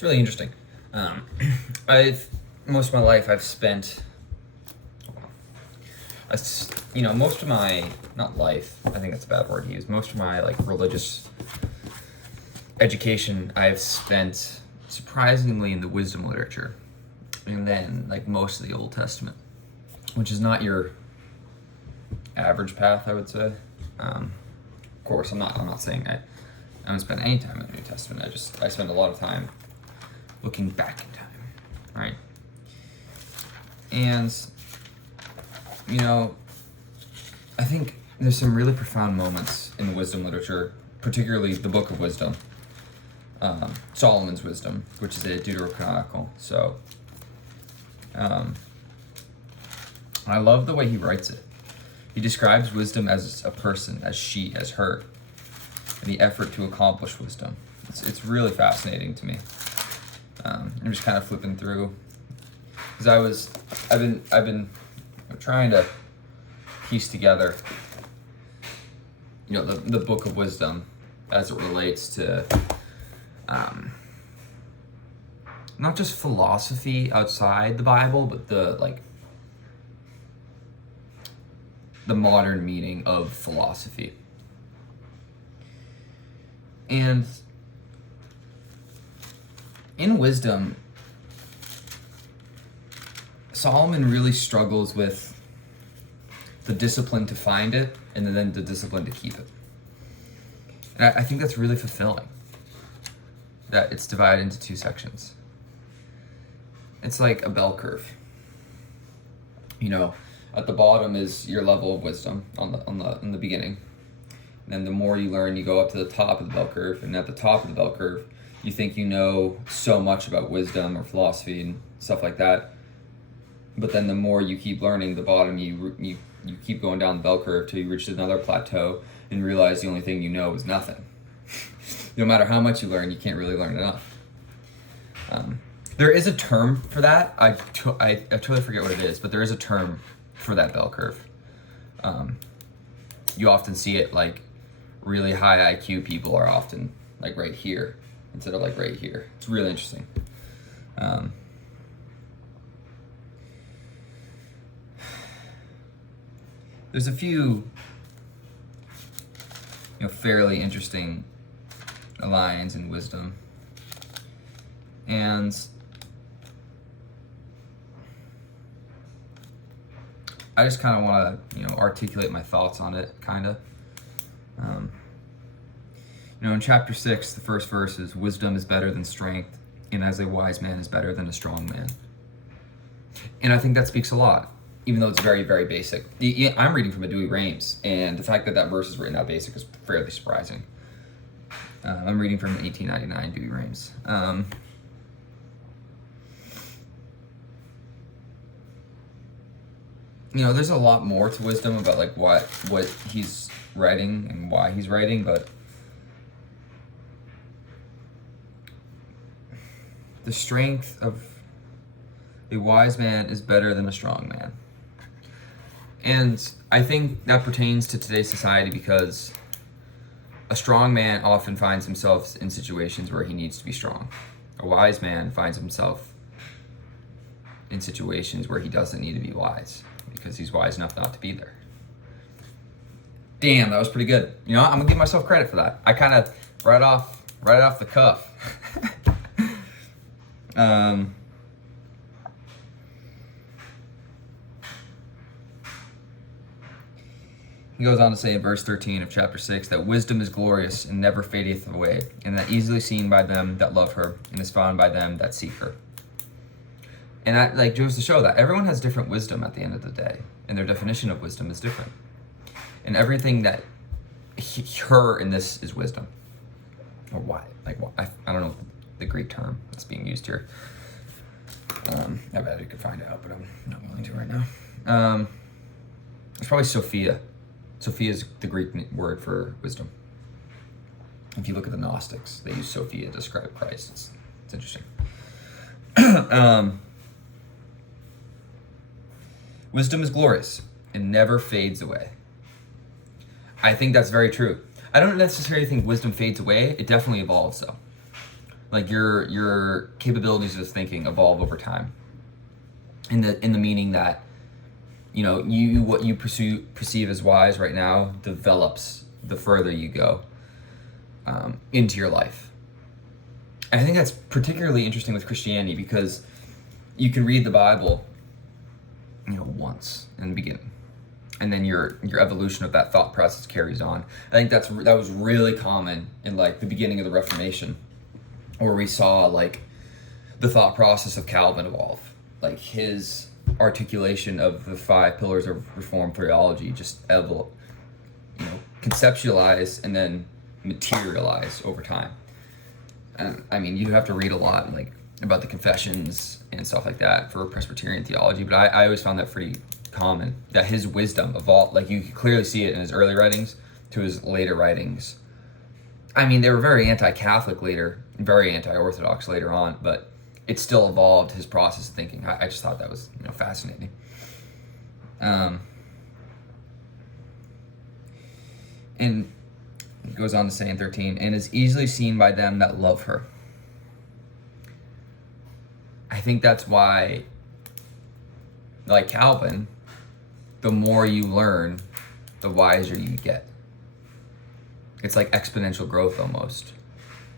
It's really interesting. I've most of my life I've spent, most of my not life. I think that's a bad word to use. Most of my religious education I've spent surprisingly in the wisdom literature, and then most of the Old Testament, which is not your average path, I would say. Of course, I'm not saying I haven't spent any time in the New Testament. I spend a lot of time looking back in time, right? And I think there's some really profound moments in the wisdom literature, particularly the Book of Wisdom, Solomon's Wisdom, which is a Deuterocanonical. So, I love the way he writes it. He describes wisdom as a person, as she, as her, and the effort to accomplish wisdom. It's really fascinating to me. I'm just kind of flipping through, because I've been trying to piece together, the Book of Wisdom as it relates to not just philosophy outside the Bible, but the modern meaning of philosophy. And in wisdom, Solomon really struggles with the discipline to find it and then the discipline to keep it. And I think that's really fulfilling, that it's divided into two sections. It's like a bell curve. At the bottom is your level of wisdom in the beginning. And then the more you learn, you go up to the top of the bell curve, and at the top of the bell curve, you think you know so much about wisdom or philosophy and stuff like that. But then the more you keep learning, the bottom, you keep going down the bell curve till you reach another plateau and realize the only thing you know is nothing. No matter how much you learn, you can't really learn enough. There is a term for that. I totally forget what it is, but there is a term for that bell curve. You often see it really high IQ people are often right here instead of right here. It's really interesting. There's a few fairly interesting lines in wisdom, and I just kind of want to articulate my thoughts on it, kind of. In chapter 6, the first verse is, "Wisdom is better than strength, and as a wise man is better than a strong man." And I think that speaks a lot, even though it's very, very basic. I'm reading from a Dewey Rheims, and the fact that verse is written out basic is fairly surprising. I'm reading from 1899 Dewey Rheims. There's a lot more to wisdom about what he's writing and why he's writing, but the strength of a wise man is better than a strong man. And I think that pertains to today's society, because a strong man often finds himself in situations where he needs to be strong. A wise man finds himself in situations where he doesn't need to be wise, because he's wise enough not to be there. Damn, that was pretty good. I'm gonna give myself credit for that. I kind of right off the cuff. He goes on to say in verse 13 of chapter 6 that wisdom is glorious and never fadeth away, and that easily seen by them that love her, and is found by them that seek her. And that goes to show that everyone has different wisdom at the end of the day, and their definition of wisdom is different. And everything that her in this is wisdom. Or why? I don't know the Greek term that's being used here. I bet I could find out, but I'm not willing to right now. It's probably Sophia. Sophia is the Greek word for wisdom. If you look at the Gnostics, they use Sophia to describe Christ. It's interesting. Wisdom is glorious. It never fades away. I think that's very true. I don't necessarily think wisdom fades away. It definitely evolves, though. Like your capabilities of thinking evolve over time. In the meaning that, you know, what you perceive as wise right now develops the further you go into your life. And I think that's particularly interesting with Christianity, because you can read the Bible, you know, once in the beginning, and then your evolution of that thought process carries on. I think that was really common in like the beginning of the Reformation, where we saw like the thought process of Calvin evolve. Like his articulation of the 5 pillars of Reformed theology just conceptualize and then materialize over time. And I mean, you have to read a lot like about the confessions and stuff like that for Presbyterian theology, but I always found that pretty common, that his wisdom evolved. Like you could clearly see it in his early writings to his later writings. I mean, they were very anti-Catholic later, very anti-Orthodox later on, but it still evolved his process of thinking. I just thought that was, you know, fascinating. And it goes on to say in 13, and is easily seen by them that love her. I think that's why, like Calvin, the more you learn, the wiser you get. It's like exponential growth almost.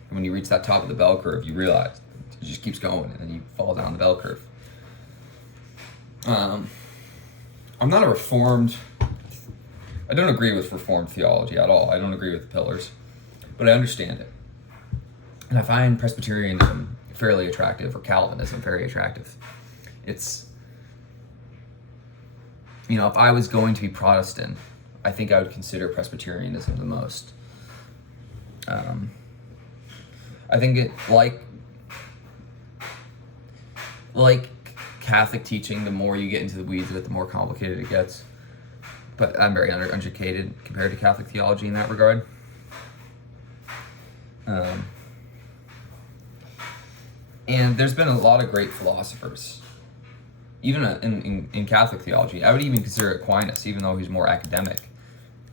And when you reach that top of the bell curve, you realize it just keeps going, and then you fall down the bell curve. I'm not a Reformed. I don't agree with Reformed theology at all. I don't agree with the pillars, but I understand it. And I find Presbyterianism fairly attractive, or Calvinism very attractive. It's, you know, if I was going to be Protestant, I think I would consider Presbyterianism the most. I think it, like Catholic teaching, the more you get into the weeds of it, the more complicated it gets. But I'm very uneducated compared to Catholic theology in that regard. And there's been a lot of great philosophers, even in Catholic theology. I would even consider Aquinas, even though he's more academic.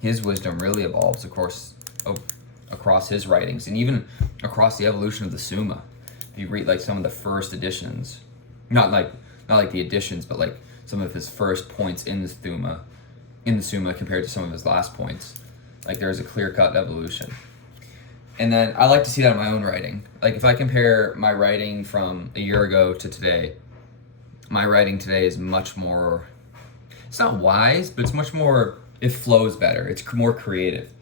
His wisdom really evolves, of course, across his writings, and even across the evolution of the Summa. If you read like some of the first editions, not like the editions, but like some of his first points in the Summa compared to some of his last points, like there's a clear-cut evolution. And then I like to see that in my own writing. Like if I compare my writing from a year ago to today, my writing today is much more, it's not wise, but it's much more, it flows better. It's more creative.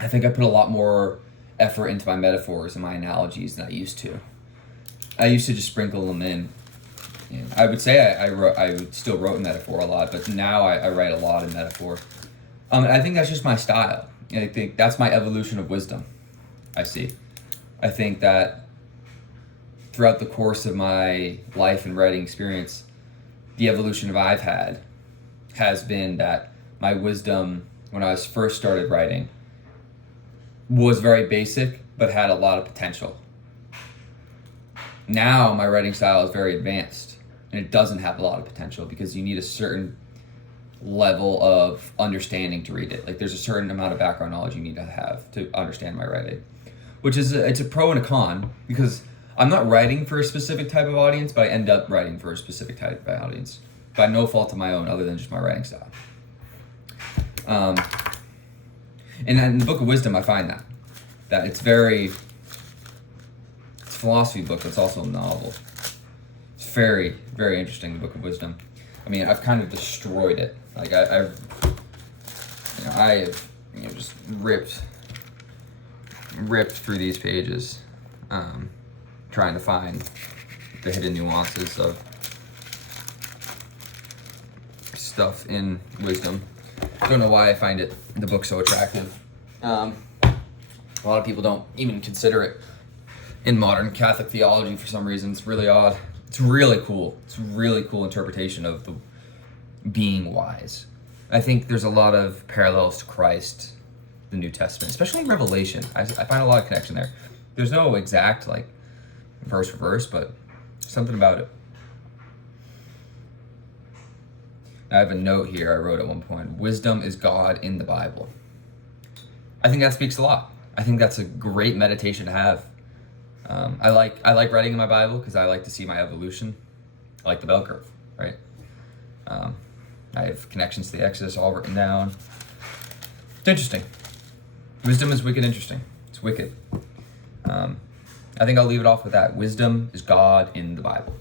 I think I put a lot more effort into my metaphors and my analogies than I used to. I used to just sprinkle them in. And I would say I still wrote in metaphor a lot, but now I write a lot in metaphor. I think that's just my style. I think that's my evolution of wisdom. I see. I think that throughout the course of my life and writing experience, the evolution I've had has been that my wisdom, when I was first started writing, was very basic, but had a lot of potential. Now my writing style is very advanced, and it doesn't have a lot of potential because you need a certain level of understanding to read it. Like there's a certain amount of background knowledge you need to have to understand my writing, which is it's a pro and a con, because I'm not writing for a specific type of audience, but I end up writing for a specific type of audience by no fault of my own other than just my writing style. And in the Book of Wisdom, I find that it's a philosophy book, but it's also a novel. It's very, very interesting, the Book of Wisdom. I mean, I've kind of destroyed it. Like I have just ripped through these pages, trying to find the hidden nuances of stuff in wisdom. Don't know why I find the book so attractive. A lot of people don't even consider it in modern Catholic theology for some reason. It's really odd. It's really cool. It's a really cool interpretation of the being wise. I think there's a lot of parallels to Christ, the New Testament, especially in Revelation. I find a lot of connection there. There's no exact like verse for verse, but something about it. I have a note here I wrote at one point. Wisdom is God in the Bible. I think that speaks a lot. I think that's a great meditation to have. I like writing in my Bible because I like to see my evolution. I like the bell curve, right? I have connections to the Exodus all written down. It's interesting. Wisdom is wicked interesting. It's wicked. I think I'll leave it off with that. Wisdom is God in the Bible.